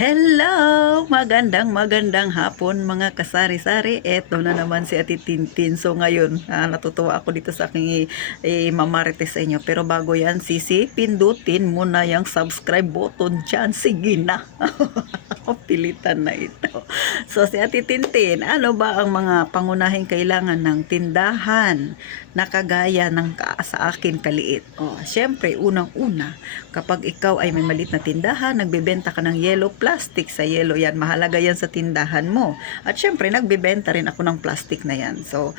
Hello! Magandang hapon mga kasari-sari. Eto na naman si Ate Tintin. So ngayon, natutuwa ako dito sa aking mamarites sa inyo. Pero bago yan, sisi, pindutin mo na yung subscribe button dyan. Sige na. Pilitan na ito. So si Ate Tintin, ano ba ang mga pangunahing kailangan ng tindahan na kagaya ng sa akin kaliit? Syempre, unang-una, kapag ikaw ay may maliit na tindahan, nagbebenta ka ng yellow plastic. Sa yellow yan, mahalaga yan sa tindahan mo. At syempre, nagbebenta rin ako ng plastic na yan. So,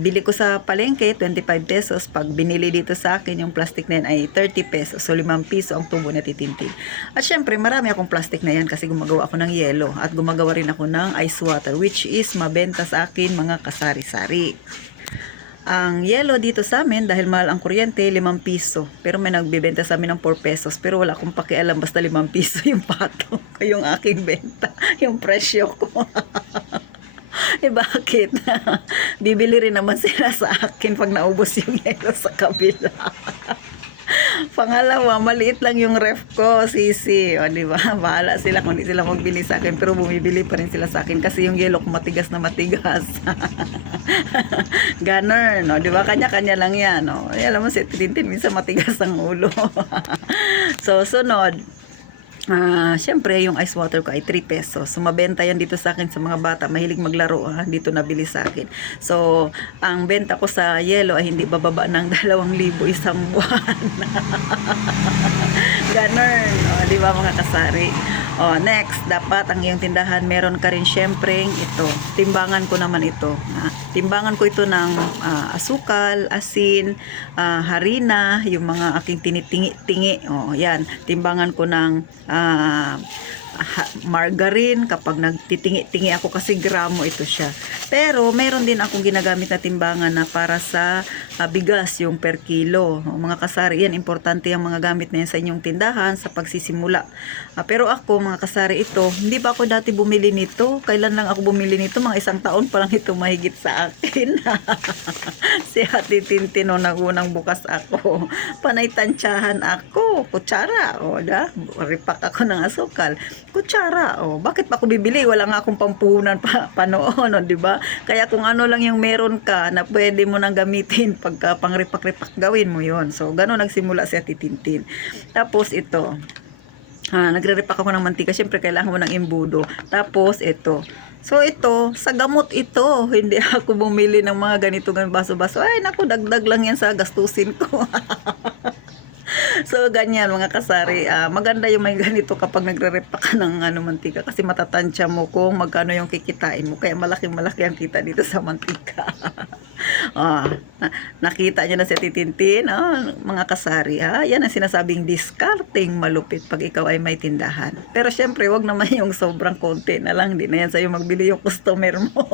bili ko sa palengke, 25 pesos. Pag binili dito sa akin, yung plastic na yan ay 30 pesos. So, 5 piso ang tubo na titintin. At syempre, marami akong plastic na yan kasi gumagawa ako ng yelo. At gumagawa rin ako ng ice water, which is mabenta sa akin mga kasari-sari. Ang yelo dito sa amin, dahil mahal ang kuryente, 5 piso. Pero may nagbibenta sa amin ng 4 pesos. Pero wala akong pakialam, basta 5 piso yung patong. Yung aking benta, yung presyo ko. Bakit? Bibili rin naman sila sa akin pag naubos yung yelo sa kabila. Pangalawa, maliit lang yung ref ko, sisi. Di ba? Bahala sila kung hindi sila magbili sa akin, pero bumibili pa rin sila sa akin kasi yung yelo ko matigas na matigas. Ganun, no? Di ba? Kanya-kanya lang yan, no? Alam mo, si Tintin, minsan matigas ang ulo. So, sunod. Syempre, yung ice water ko ay 3 pesos. So, mabenta yan dito sa akin sa mga bata. Mahilig maglaro, dito nabili sa akin. So, ang benta ko sa yelo ay hindi bababa ng 2,000 isang buwan. Ganun. Di ba mga kasari? Next, dapat ang iyong tindahan, meron ka rin syempre ito. Timbangan ko naman ito. Timbangan ko ito ng asukal, asin, harina, yung mga aking tinitingi-tingi. Yan. Timbangan ko ng margarine kapag nagtitingi-tingi ako kasi gramo ito siya. Pero meron din akong ginagamit na timbangan na para sa bigas, yung per kilo. Mga kasari, yan, importante yung mga gamit na yan sa inyong tindahan sa pagsisimula. Pero ako, mga kasari, ito, hindi ba ako dati bumili nito? Kailan lang ako bumili nito? Mga 1 taon pa lang ito mahigit sa akin. Si Ate Tintin, nagunang bukas ako. Panay tansyahan ako. Kutsara, ripak ako ng asukal. Kutsara, bakit pa ako bibili? Wala nga akong pampuhunan pa noon, di ba? Kaya kung ano lang yung meron ka na pwede mo nang gamitin pagka pangripak-ripak, gawin mo yon. So, gano'n nagsimula si Ate Tintin. Tapos ito, nagre-repak ako ng mantika. Siyempre, kailangan mo ng imbudo. Tapos, ito. So, ito, sa gamot ito. Hindi ako bumili ng mga ganito, baso-baso. Ay, naku, dagdag lang yan sa gastusin ko. So, ganyan mga kasari. Maganda yung may ganito kapag nagre-repa ka ng mantika kasi matatansya mo kung magkano yung kikitain mo. Kaya malaki-malaki ang kita dito sa mantika. Nakita nyo na si Titintin, mga kasari. Yan ang sinasabing discarding malupit pag ikaw ay may tindahan. Pero syempre, wag naman yung sobrang konti na lang. Hindi na yan sa'yo magbili yung customer mo.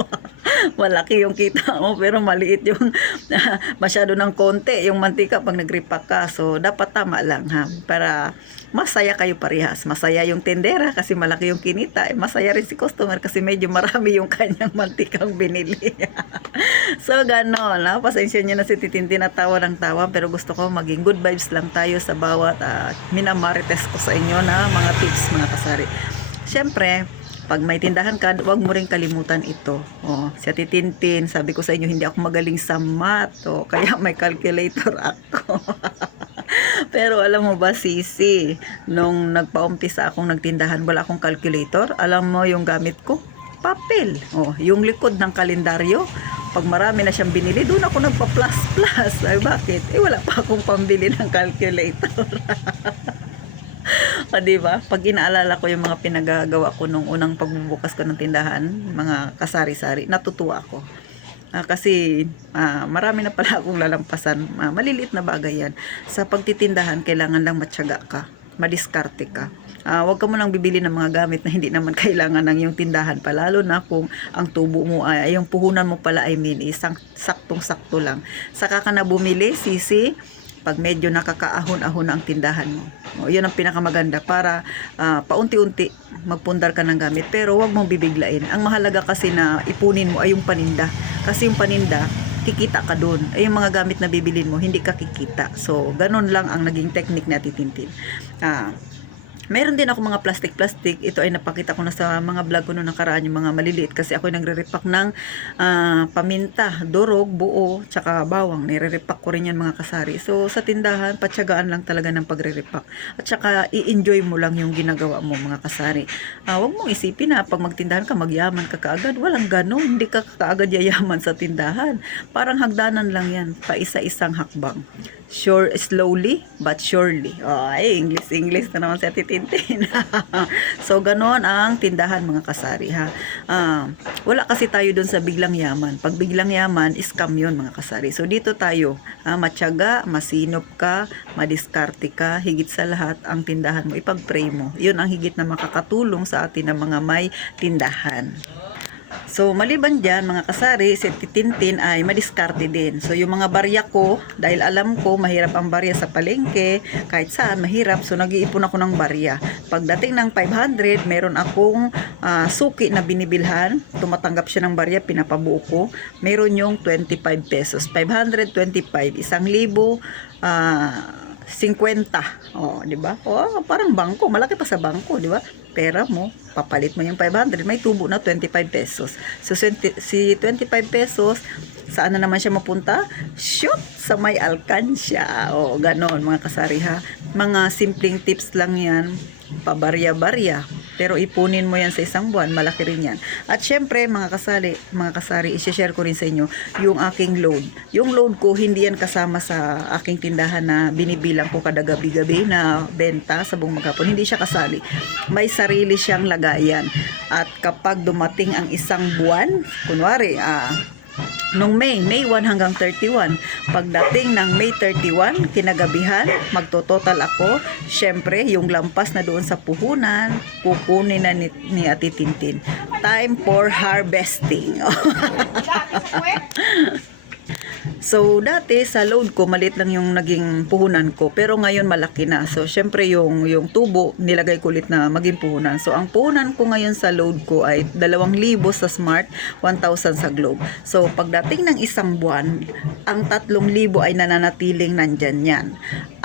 Malaki yung kita mo pero maliit yung masyado ng konti yung mantika pag nagripak ka. So dapat tama lang para masaya kayo parehas. Masaya yung tendera kasi malaki yung kinita. Masaya rin si customer kasi medyo marami yung kanyang mantikang binili. So ganon, pasensya nyo na si Titintin na tawa ng tawa, pero gusto ko maging good vibes lang tayo sa bawat minamarites ko sa inyo na mga tips mga kasari. Syempre, pag may tindahan ka, huwag mo rin kalimutan ito. Si Ate Tintin, sabi ko sa inyo, hindi ako magaling sa math. Kaya may calculator ako. Pero alam mo ba, sisi, nung nagpaumpisa akong nagtindahan, wala akong calculator. Alam mo yung gamit ko? Papel. Yung likod ng kalendaryo. Pag marami na siyang binili, doon ako nagpa-plus-plus. Ay, bakit? Wala pa akong pambili ng calculator. Diba? Pag inaalala ko yung mga pinagagawa ko nung unang pagbubukas ko ng tindahan, mga kasari-sari, natutuwa ako. Kasi marami na pala akong lalampasan. Maliliit na bagay yan. Sa pagtitindahan, kailangan lang matyaga ka. Madiskarte ka. Huwag ka mo nang bibili ng mga gamit na hindi naman kailangan ng iyong tindahan pa. Lalo na kung ang tubo mo, yung puhunan mo pala, isang saktong-sakto lang. Saka ka na bumili, sisi, pag medyo nakakaahon-ahon ang tindahan mo. Yun ang pinakamaganda para paunti-unti magpundar ka ng gamit. Pero huwag mong bibiglain. Ang mahalaga kasi na ipunin mo ay yung paninda. Kasi yung paninda, kikita ka doon. Yung mga gamit na bibilin mo, hindi ka kikita. So, ganun lang ang naging technique na Titintin. Meron din ako mga plastic. Ito ay napakita ko na sa mga vlog ko noong nakaraan, yung mga maliliit. Kasi ako ay nagre-repack ng paminta, durog, buo, tsaka bawang. Nire-repack ko rin yan mga kasari. So sa tindahan, patyagaan lang talaga ng pagre-repack. At tsaka i-enjoy mo lang yung ginagawa mo mga kasari. Huwag mong isipin na pag magtindahan ka, magyaman ka kaagad. Walang ganon. Hindi ka kaagad yayaman sa tindahan. Parang hagdanan lang yan. Pa isa-isang hakbang. Sure, slowly but surely. Oh, ay, English na naman si Ate Tintin. So, ganon ang tindahan mga kasari ha. Wala kasi tayo dun sa biglang yaman. Pag biglang yaman, scam yun mga kasari. So, dito tayo, matyaga, masinop ka, madiskarte ka, higit sa lahat ang tindahan mo. Ipag-pray mo. Yun ang higit na makakatulong sa atin na mga may tindahan. So, maliban dyan, mga kasari, si Titintin ay madiskarte din. So, yung mga barya ko, dahil alam ko, mahirap ang barya sa palengke, kahit saan, mahirap. So, nag-iipon ako ng barya. Pagdating ng 500, meron akong suki na binibilhan. Tumatanggap siya ng barya, pinapabuo ko. Meron yung 25 pesos. 525, 1,000, 50. Oh, 'di ba? Oh, parang bangko, malaki pa sa bangko, 'di ba? Pera mo, papalit mo yung 500, may tubo na 25 pesos. So si 25 pesos, saan na naman siya mapunta? Shoot, sa may alkansya. Oh, ganon mga kasari ha. Mga simpleng tips lang 'yan, pabarya-barya. Pero ipunin mo yan sa isang buwan, malaki rin yan. At syempre, mga kasari, i-share ko rin sa inyo yung aking load. Yung load ko, hindi yan kasama sa aking tindahan na binibilang ko kada gabi-gabi na benta sa buong maghapon. Hindi siya kasali. May sarili siyang lagayan. At kapag dumating ang isang buwan, kunwari, nung May 1 hanggang 31. Pagdating ng May 31, kinagabihan, magtototal ako. Syempre, yung lampas na doon sa puhunan, kukunin na ni Ate Tintin. Time for harvesting. So, dati sa load ko, maliit lang yung naging puhunan ko. Pero ngayon malaki na. So, syempre yung tubo, nilagay ko ulit na maging puhunan. So, ang puhunan ko ngayon sa load ko ay 2,000 sa Smart, 1,000 sa Globe. So, pagdating ng isang buwan, ang 3,000 ay nananatiling nandyan yan.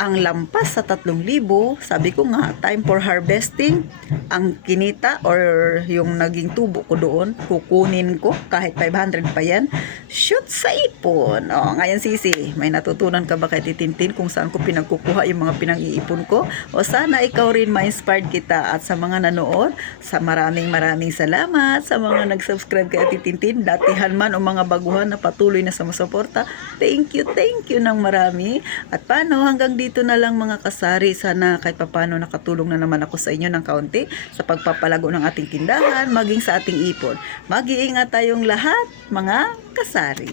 Ang lampas sa 3,000, sabi ko nga, time for harvesting, ang kinita or yung naging tubo ko doon, kukunin ko kahit 500 pa yan, shoot sa ipon. Ngayon Sisi, may natutunan ka ba kay Titintin kung saan ko pinagkukuha yung mga pinang-iipon ko? O sana ikaw rin ma-inspired kita. At sa mga nanood, sa maraming salamat sa mga nag-subscribe kay Titintin, datihan man o mga baguhan na patuloy na sumusuporta. Thank you ng marami. At paano, hanggang dito na lang mga kasari. Sana kahit papano nakatulong na naman ako sa inyo ng kaunti sa pagpapalago ng ating tindahan, maging sa ating ipon. Mag-iingat tayong lahat, mga kasari.